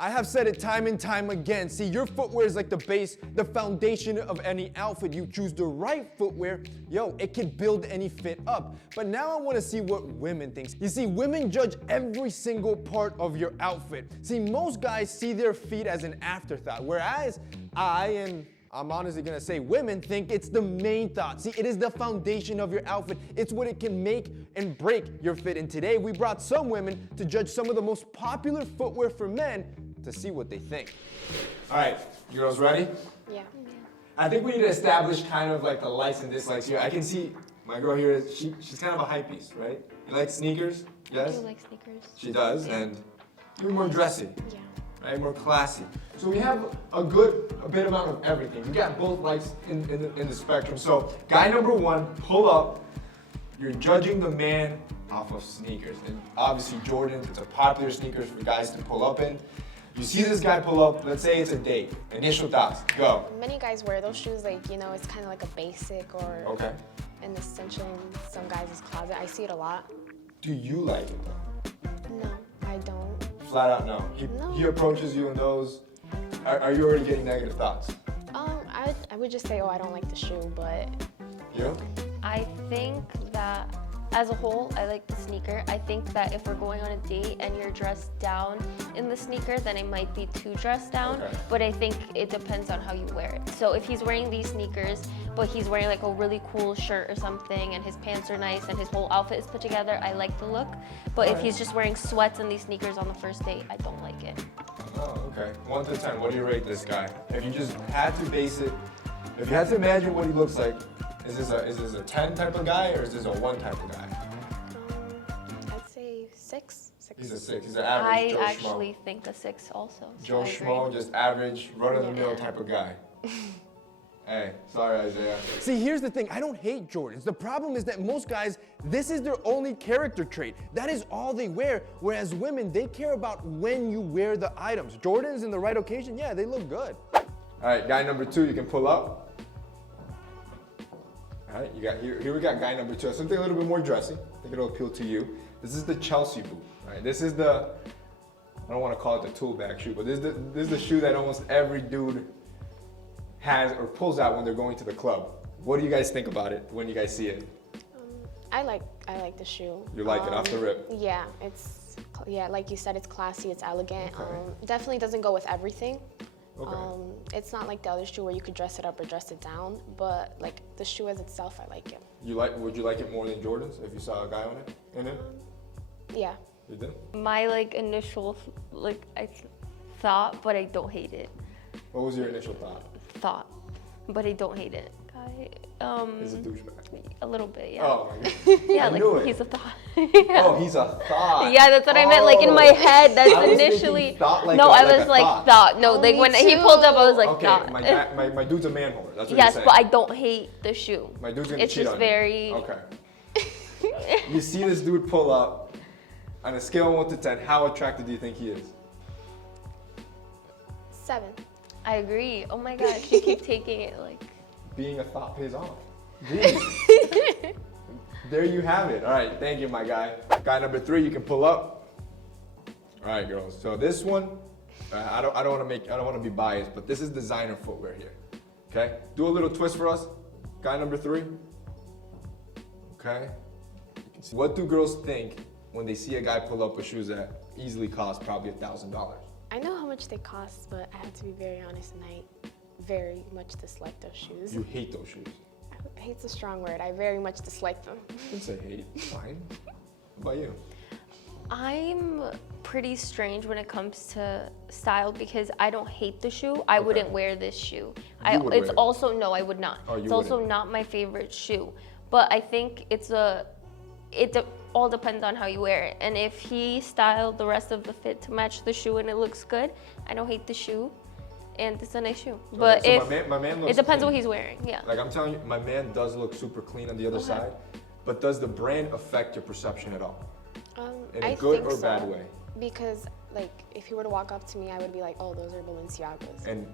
I have said it time and time again. See, your footwear is like the base, the foundation of any outfit. You choose the right footwear, it can build any fit up. But now I want to see what women think. You see, women judge every single part of your outfit. See, most guys see their feet as an afterthought, whereas I'm honestly gonna say women think it's the main thought. See, it is the foundation of your outfit. It's what it can make and break your fit. And today we brought some women to judge some of the most popular footwear for men to see what they think. All right, you girls ready? Yeah. I think we need to establish kind of like the likes and dislikes here. I can see my girl here, she's kind of a hype beast, right? You like sneakers? Yes? I do like sneakers. She does, and you're more dressy, Yeah. right? More classy. So we have a bit amount of everything. We got both likes in the spectrum. So guy number one, pull up. You're judging the man off of sneakers. And obviously Jordan, it's a popular sneakers for guys to pull up in. You see this guy pull up, let's say it's a date. Initial thoughts, go. Many guys wear those shoes like, it's kind of like a basic or Okay. an essential in some guys' closet. I see it a lot. Do you like it though? No, I don't. Flat out no. No. He approaches you in those. Are you already getting negative thoughts? I would just say, I don't like the shoe, but You? I think that as a whole, I like the sneaker. I think that if we're going on a date and you're dressed down in the sneaker, then it might be too dressed down. Okay. But I think it depends on how you wear it. So if he's wearing these sneakers, but he's wearing like a really cool shirt or something, and his pants are nice and his whole outfit is put together, I like the look. But if he's just wearing sweats and these sneakers on the first date, I don't like it. Oh, okay. 1 to 10, what do you rate this guy? If you just had to base it, if you had to imagine what he looks like, is this a 10 type of guy or is this a 1 type of guy? I'd say 6. He's a 6. He's an average I Joe actually Schmo. think a 6 also. so Joe I agree. Schmo, just average, run-of-the-mill Yeah. type of guy. Hey, sorry Isaiah. See, here's the thing. I don't hate Jordans. The problem is that most guys, this is their only character trait. That is all they wear. Whereas women, they care about when you wear the items. Jordans in the right occasion, yeah, they look good. All right, guy number 2, you can pull up. All right, here we got guy number 2. Something a little bit more dressy. I think it'll appeal to you. This is the Chelsea boot. All right, this is the, I don't want to call it the tool bag shoe, but this is the shoe that almost every dude has or pulls out when they're going to the club. What do you guys think about it when you guys see it? I like the shoe. You like it off the rip? Yeah, like you said, it's classy, it's elegant. Okay. Definitely doesn't go with everything. Okay. It's not like the other shoe where you could dress it up or dress it down, but like the shoe as itself, I like it. Would you like it more than Jordans if you saw a guy in it? Yeah. You did? My initial I thought, but I don't hate it. What was your initial thought? But I don't hate it. He's a douchebag. A little bit, yeah. Oh my god. Yeah, I knew it. he's a thought. Yeah. Oh, he's a thought. Yeah, that's what I meant. Like in my head, that's I was initially. thinking thought like no, a- I like was a like thought. No, like me when he pulled up, I was like Okay, thought. my dude's a man whore. That's what Yes, you're but saying. I don't hate the shoe. My dude's gonna It's cheat just on very. you. Okay. You see this dude pull up. On a scale of 1 to 10, how attractive do you think he is? 7. I agree. Oh my gosh, you keep taking it like. Being a thought pays off. Jeez. There you have it. All right, thank you, my guy. Guy number 3, you can pull up. All right, girls. So this one, I don't want to be biased, but this is designer footwear here. Okay, do a little twist for us. Guy number 3. Okay. What do girls think when they see a guy pull up with shoes that easily cost probably $1,000? I know how much they cost, but I have to be very honest, and I very much dislike those shoes. You hate those shoes. Hate's a strong word. I very much dislike them. Don't say hate. It's fine. What about you? I'm pretty strange when it comes to style because I don't hate the shoe. I wouldn't wear this shoe. You would It's wear it. also no, I would not. Oh, you It's also wouldn't. not my favorite shoe. But I think all depends on how you wear it. And if he styled the rest of the fit to match the shoe and it looks good, I don't hate the shoe. And it's a nice shoe. But Okay, so if my man looks it depends clean. what he's wearing, yeah. Like I'm telling you, my man does look super clean on the other side, but does the brand affect your perception at all? In a I good think or so, bad way? Because like if he were to walk up to me, I would be like, oh, those are Balenciagas. And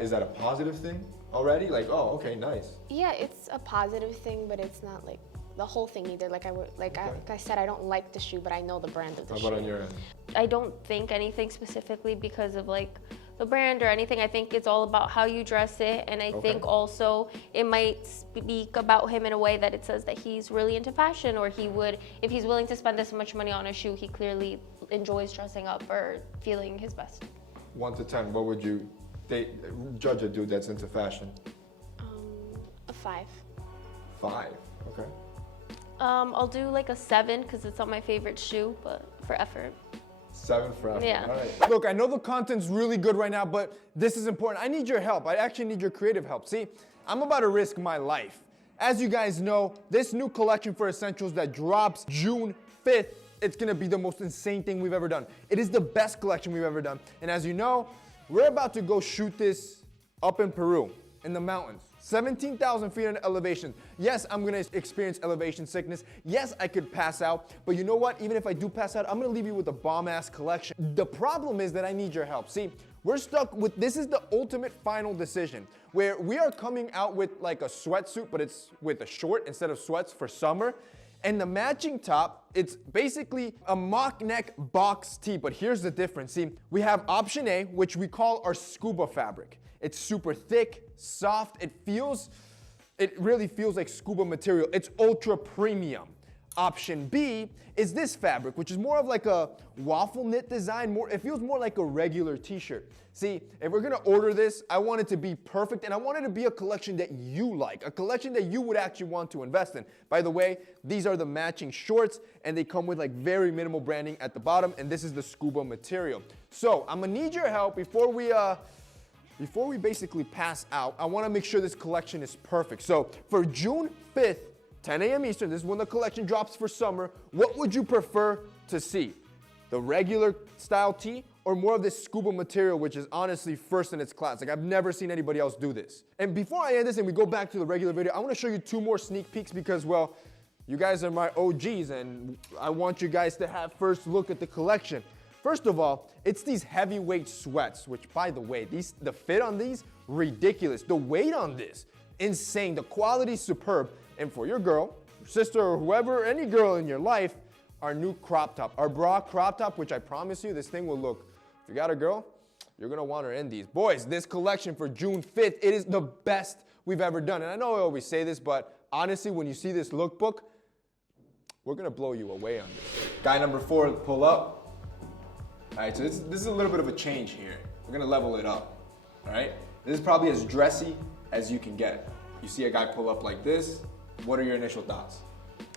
is that a positive thing already? Like, oh, okay, nice. Yeah, it's a positive thing, but it's not like the whole thing either. Like I said, I don't like the shoe, but I know the brand of the How shoe. about on your end? I don't think anything specifically because of like the brand or anything. I think it's all about how you dress it, and I think also it might speak about him in a way that it says that he's really into fashion, or he would, if he's willing to spend this much money on a shoe, he clearly enjoys dressing up or feeling his best. 1 to 10, what would you judge a dude that's into fashion? A 5. 5, okay. I'll do like a 7 because it's not my favorite shoe, but for effort. 7 for effort. Yeah. All right. Look, I know the content's really good right now, but this is important. I need your help. I actually need your creative help. See, I'm about to risk my life. As you guys know, this new collection for Essentials that drops June 5th, it's gonna be the most insane thing we've ever done. It is the best collection we've ever done. And as you know, we're about to go shoot this up in Peru, in the mountains. 17,000 feet in elevation. Yes, I'm gonna experience elevation sickness. Yes, I could pass out, but you know what? Even if I do pass out, I'm gonna leave you with a bomb-ass collection. The problem is that I need your help. See, we're stuck with, this is the ultimate final decision, where we are coming out with like a sweatsuit, but it's with a short instead of sweats for summer. And the matching top, it's basically a mock neck box tee, but here's the difference. See, we have option A, which we call our scuba fabric. It's super thick, soft, it really feels like scuba material. It's ultra premium. Option B is this fabric, which is more of like a waffle knit design. It feels more like a regular t-shirt. See, if we're gonna order this, I want it to be perfect, and I want it to be a collection that you like, a collection that you would actually want to invest in. By the way, these are the matching shorts, and they come with like very minimal branding at the bottom, and this is the scuba material. So I'm gonna need your help before we basically pass out. I wanna make sure this collection is perfect. So for June 5th, 10 a.m. Eastern, this is when the collection drops for summer, what would you prefer to see? The regular style tee or more of this scuba material, which is honestly first in its class? Like, I've never seen anybody else do this. And before I end this and we go back to the regular video, I wanna show you 2 more sneak peeks because, well, you guys are my OGs and I want you guys to have first look at the collection. First of all, it's these heavyweight sweats, which by the way, the fit on these, ridiculous. The weight on this, insane. The quality's superb. And for your girl, your sister, or whoever, any girl in your life, our new crop top, our bra crop top, which I promise you, this thing will look, if you got a girl, you're gonna want her in these. Boys, this collection for June 5th, it is the best we've ever done. And I know I always say this, but honestly, when you see this lookbook, we're gonna blow you away on this. Guy number 4, pull up. All right, so this is a little bit of a change here. We're gonna level it up, all right? This is probably as dressy as you can get. You see a guy pull up like this, what are your initial thoughts?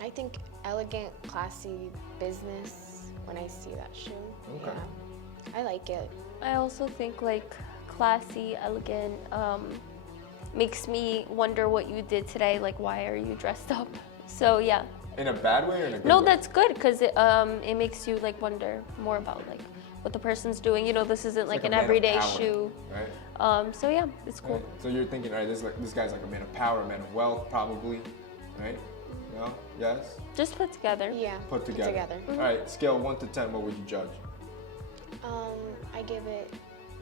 I think elegant, classy business when I see that shoe. Okay. Yeah, I like it. I also think like classy, elegant, makes me wonder what you did today. Like, why are you dressed up? So yeah. In a bad way or in a good No, way? that's good because it makes you like wonder more about like what the person's doing. You know, this isn't like a an man of everyday power, shoe. Right? So yeah, it's cool. Right. So you're thinking, all right, this guy's like a man of power, a man of wealth, probably, right? No? Yes? Just put together. Yeah, Put together. Mm-hmm. All right, scale 1 to 10, what would you judge? I give it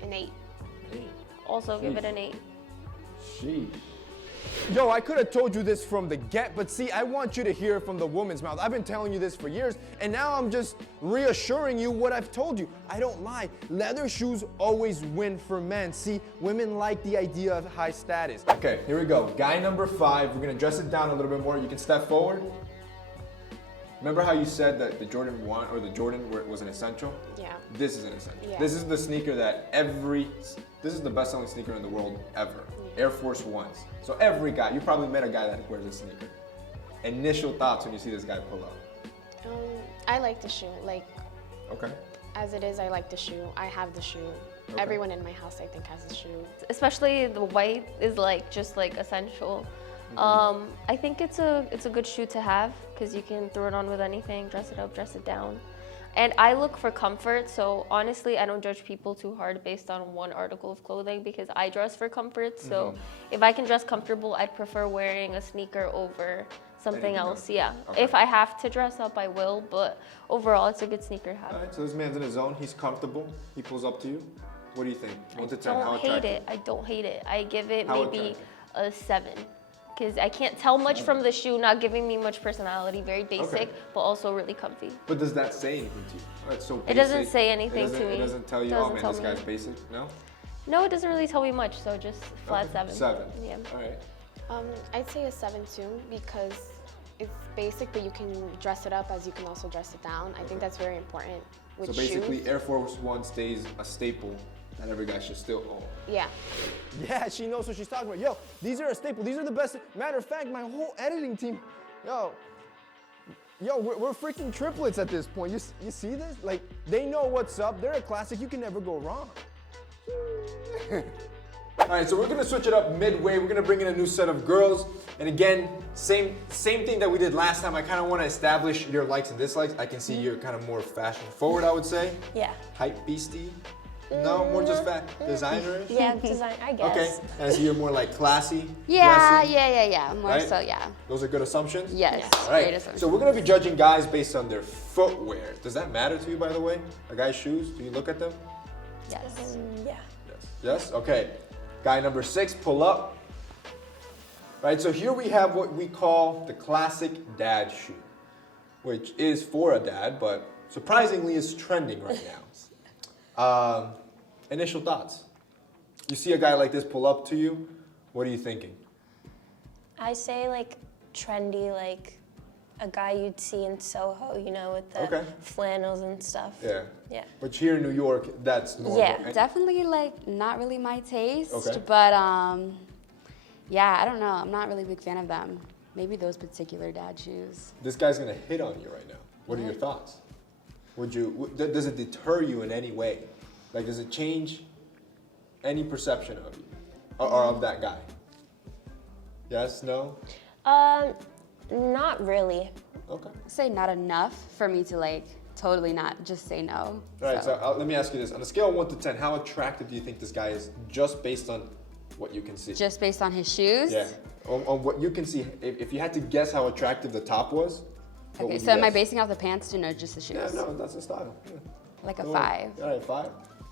an 8. 8. Also give it an 8. Sheesh. Yo, I could have told you this from the get, but see, I want you to hear it from the woman's mouth. I've been telling you this for years, and now I'm just reassuring you what I've told you. I don't lie. Leather shoes always win for men. See, women like the idea of high status. Okay, here we go. Guy number 5, we're gonna dress it down a little bit more. You can step forward. Remember how you said that the Jordan 1 or the Jordan was an essential? Yeah. This is an essential. Yeah. This is the sneaker that this is the best selling sneaker in the world ever. Air Force Ones. So every guy, you probably met a guy that wears this sneaker. Initial thoughts when you see this guy pull up. I like the shoe. Like, Okay. as it is, I like the shoe. I have the shoe. Okay. Everyone in my house, I think, has the shoe. Especially the white is like just like essential. I think it's a good shoe to have because you can throw it on with anything, dress it up, dress it down. And I look for comfort, so honestly, I don't judge people too hard based on one article of clothing because I dress for comfort. So if I can dress comfortable, I'd prefer wearing a sneaker over something Anything else. else. Yeah. Okay. If I have to dress up, I will, but overall, it's a good sneaker to have. All right, so this man's in his zone. He's comfortable. He pulls up to you. What do you think? 1 to 10, how Don't hate attractive? it. I don't hate it. I give it How maybe attractive? a 7. because I can't tell much from the shoe, not giving me much personality, very basic, Okay. but also really comfy. But does that say anything to you? Oh, it's so basic. It doesn't say anything It doesn't- to me. It doesn't tell you, Doesn't oh man, tell this me. guy's basic? No? No, it doesn't really tell me much, so just flat Okay. 7. 7. Yeah. All right. I'd say a 7 too because it's basic, but you can dress it up as you can also dress it down. I think that's very important with So basically, shoes. Air Force One stays a staple that every guy should still own. Yeah. Yeah, she knows what she's talking about. Yo, these are a staple. These are the best. Matter of fact, my whole editing team, yo, we're freaking triplets at this point. You see this? Like, they know what's up. They're a classic. You can never go wrong. All right, so we're gonna switch it up midway. We're gonna bring in a new set of girls. And again, same thing that we did last time. I kind of want to establish your likes and dislikes. I can see you're kind of more fashion forward, I would say. Yeah. Hype beastie? No, more just designer? Yeah, design, I guess. Okay, and I see you're more like classy. Yeah, dressy, yeah. More right? so, yeah. Those are good assumptions? Yes. All Great right, assumption. so we're gonna be judging guys based on their footwear. Does that matter to you, by the way? A guy's shoes, do you look at them? Yes. Yeah. Yes? Okay. Guy number 6, pull up. Right, so here we have what we call the classic dad shoe, which is for a dad, but surprisingly is trending right now. Initial thoughts. You see a guy like this pull up to you, what are you thinking? I say like trendy, like a guy you'd see in Soho, you know, with the Okay. flannels and stuff. Yeah. Yeah. But here in New York, that's normal. Yeah, And- Definitely like not really my taste, Okay. but yeah, I don't know. I'm not really a big fan of them. Maybe those particular dad shoes. This guy's gonna hit on you right now. What are your thoughts? Does it deter you in any way? Like, does it change any perception of you or of that guy? Yes, no? Not really. Okay. Say not enough for me to like totally not just say no. All right, so let me ask you this. On a scale of 1 to 10, how attractive do you think this guy is just based on what you can see? Just based on his shoes. Yeah. On what you can see, if you had to guess how attractive the top was, what Okay, would so you am I guess? basing off the pants too, or just the shoes? Yeah, no, that's the style. Yeah. Like a Cool. 5. All right, 5.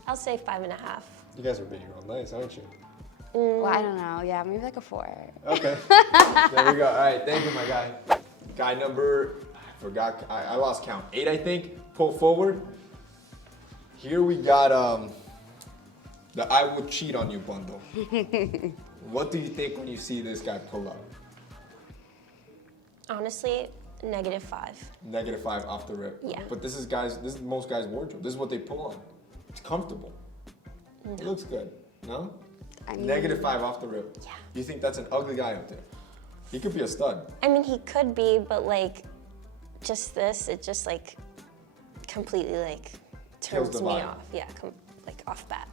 I'll say 5.5. You guys are being real nice, aren't you? Well, I don't know. Yeah, maybe like a 4. Okay. There we go. All right, thank you, my guy. Guy number, I forgot, I lost count. 8, I think. Pull forward. Here we got the I Would Cheat on You bundle. What do you think when you see this guy pull up? Honestly, -5. -5 off the rip. Yeah. But this is most guys' wardrobe. This is what they pull on. It's comfortable. It looks good. No? I mean, -5 off the rip. Yeah. You think that's an ugly guy up there? He could be a stud. I mean, he could be, but like, just this, it just like completely like Kills turns the me vibe. off. Yeah, like off bat.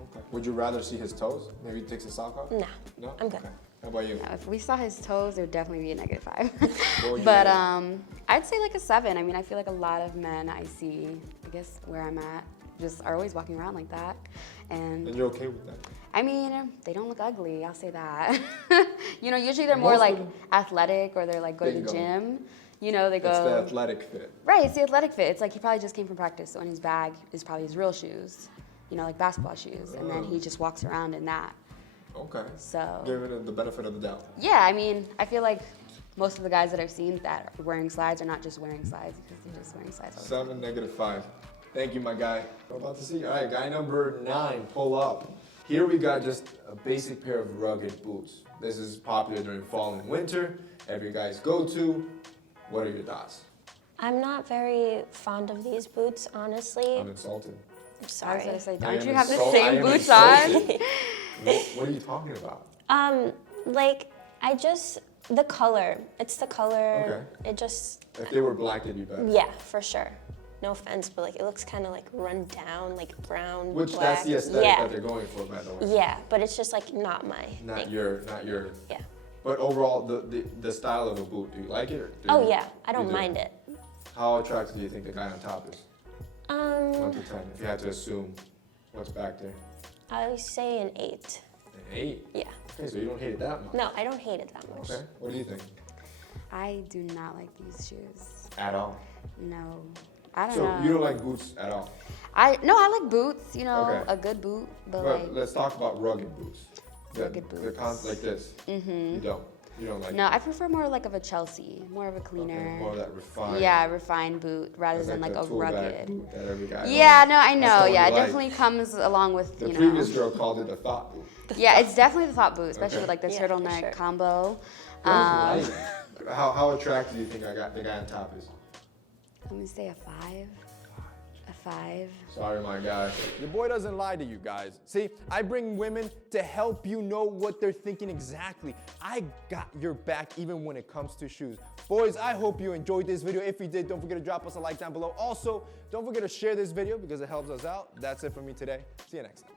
Okay. Would you rather see his toes? Maybe he takes his sock off? Nah, No? I'm good. Okay. How about you? if we saw his toes, it would definitely be a -5. What would you But rate? I'd say like a 7. I mean, I feel like a lot of men I see, I guess where I'm at, just are always walking around like that. And And you're okay with that? I mean, they don't look ugly, I'll say that. You know, usually they're more Most like of them- athletic or they're like go to the Bingo. gym. You know, they go. It's the athletic fit. Right, it's the athletic fit. It's like he probably just came from practice, so in his bag is probably his real shoes, you know, like basketball shoes, and then he just walks around in that. Okay. So, Giving it the benefit of the doubt. yeah, I mean, I feel like most of the guys that I've seen that are wearing slides are not just wearing slides because they're just wearing slides all the time. 7, -5. Thank you, my guy. We're about to see. All right, guy number 9, pull up. Here we got just a basic pair of rugged boots. This is popular during fall and winter. Every guy's go-to. What are your thoughts? I'm not very fond of these boots, honestly. I'm insulted. I'm I was sorry. gonna say, I don't am you have the insult- I same am boots insulted. on? What are you talking about? Like, the color. It's the color. Okay. It just, If they were black, it'd be better. yeah, for sure. No offense, but like it looks kind of like run down, like brown, Which black. that's the aesthetic yeah. that they're going for, by the way. Yeah, but it's just like not my Not thing. your. Yeah. But overall, the style of a boot, do you like it? Or do Oh you- yeah, I don't you do? mind it. How attractive do you think the guy on top is? 1 to 10, if you had to assume what's back there. I say an 8. An 8. Yeah. Okay, so you don't hate it that much. No, I don't hate it that much. Okay. What do you think? I do not like these shoes. At all. No, I don't So know. you don't like boots at all. I like boots. You know, Okay. a good boot, but But like let's talk about rugged boots. Rugged The boots. like this. You don't. You don't like No, I prefer more like of a Chelsea, more of a cleaner. more of that refined. Yeah, refined boot rather It's than like the a tool bag rugged. boot that every guy Yeah, owns. no, I That's know. the one Yeah, you it like. definitely comes along with, The you previous know. girl called it the thought boot. Yeah, it's definitely the thought boot, especially Okay. with like the Yeah, for turtleneck sure. combo. Right. How attractive do you think the guy on top is? Let me say a 5. A 5. Sorry, my guy. Your boy doesn't lie to you guys. See, I bring women to help you know what they're thinking exactly. I got your back even when it comes to shoes. Boys, I hope you enjoyed this video. If you did, don't forget to drop us a like down below. Also, don't forget to share this video because it helps us out. That's it for me today. See you next time.